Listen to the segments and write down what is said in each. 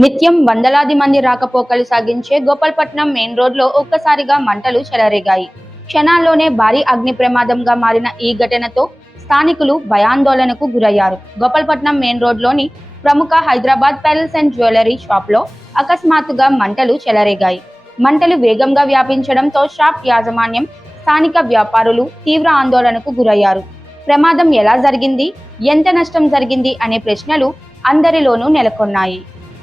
నిత్యం వందలాది మంది రాకపోకలు సాగించే గోపాల్పట్నం మెయిన్ రోడ్లో ఒక్కసారిగా మంటలు చెలరేగాయి. క్షణాల్లోనే భారీ అగ్ని ప్రమాదంగా మారిన ఈ ఘటనతో స్థానికులు భయాందోళనకు గురయ్యారు. గోపాల్పట్నం మెయిన్ రోడ్లోని ప్రముఖ హైదరాబాద్ పెరల్స్ అండ్ జ్యువెలరీ షాప్లో అకస్మాత్తుగా మంటలు చెలరేగాయి. మంటలు వేగంగా వ్యాపించడంతో షాప్ యాజమాన్యం, స్థానిక వ్యాపారులు తీవ్ర ఆందోళనకు గురయ్యారు. ప్రమాదం ఎలా జరిగింది, ఎంత నష్టం జరిగింది అనే ప్రశ్నలు అందరిలోనూ నెలకొన్నాయి.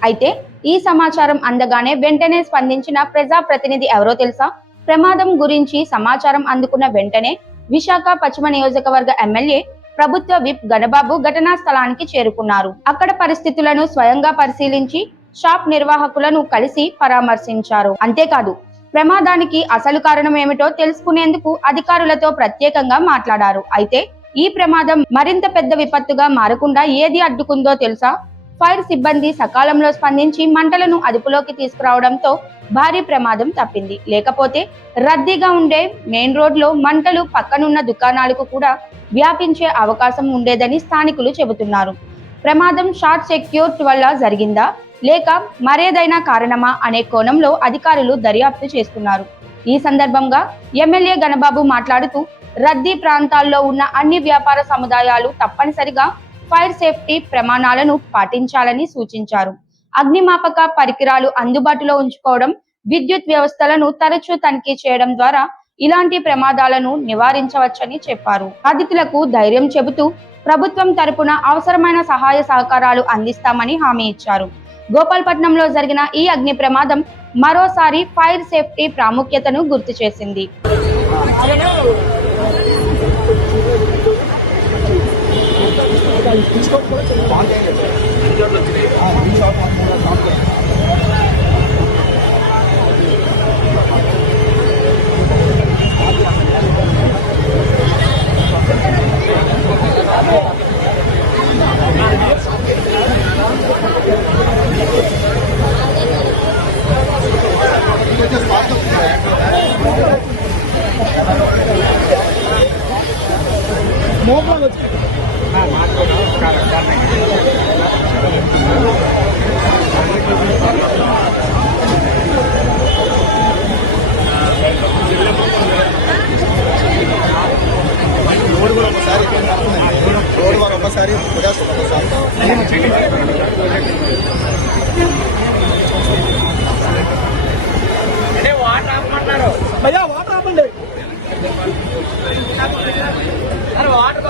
అయితే ఈ సమాచారం అందగానే వెంటనే స్పందించిన ప్రజాప్రతినిధి ఎవరో తెలుసా? ప్రమాదం గురించి సమాచారం అందుకున్న వెంటనే విశాఖ పశ్చిమ నియోజకవర్గ ఎమ్మెల్యే, ప్రభుత్వ విప్ గణబాబు ఘటనా స్థలానికి చేరుకున్నారు. అక్కడ పరిస్థితులను స్వయంగా పరిశీలించి షాప్ నిర్వాహకులను కలిసి పరామర్శించారు. అంతేకాదు, ప్రమాదానికి అసలు కారణం ఏమిటో తెలుసుకునేందుకు అధికారులతో ప్రత్యేకంగా మాట్లాడారు. అయితే ఈ ప్రమాదం మరింత పెద్ద విపత్తుగా మారకుండా ఏది అడ్డుకుందో తెలుసా? ఫైర్ సిబ్బంది సకాలంలో స్పందించి మంటలను అదుపులోకి తీసుకురావడంతో భారీ ప్రమాదం తప్పింది. లేకపోతే రద్దీగా ఉండే మెయిన్ రోడ్లో మంటలు పక్కనున్న దుకాణాలకు కూడా వ్యాపించే అవకాశం ఉండేదని స్థానికులు చెబుతున్నారు. ప్రమాదం షార్ట్ సర్క్యూట్ వల్ల జరిగిందా, లేక మరేదైనా కారణమా అనే కోణంలో అధికారులు దర్యాప్తు చేస్తున్నారు. ఈ సందర్భంగా ఎమ్మెల్యే గణబాబు మాట్లాడుతూ, రద్దీ ప్రాంతాల్లో ఉన్న అన్ని వ్యాపార సముదాయాలు తప్పనిసరిగా ఫైర్ సేఫ్టీ ప్రమాణాలను పాటించాలని సూచించారు. అగ్నిమాపక పరికరాలు అందుబాటులో ఉంచుకోవడం, విద్యుత్ వ్యవస్థలను తరచూ తనిఖీ చేయడం ద్వారా ఇలాంటి ప్రమాదాలను నివారించవచ్చని చెప్పారు. బాధితులకు ధైర్యం చెబుతూ ప్రభుత్వం తరపున అవసరమైన సహాయ సహకారాలు అందిస్తామని హామీ ఇచ్చారు. గోపాల్పట్నంలో జరిగిన ఈ అగ్ని ప్రమాదం మరోసారి ఫైర్ సేఫ్టీ ప్రాముఖ్యతను గుర్తు చేసింది. ఒకసారి వాటర్ ఆపమంటారు భయ్యా, వాటర్ ఆపండి. వాటర్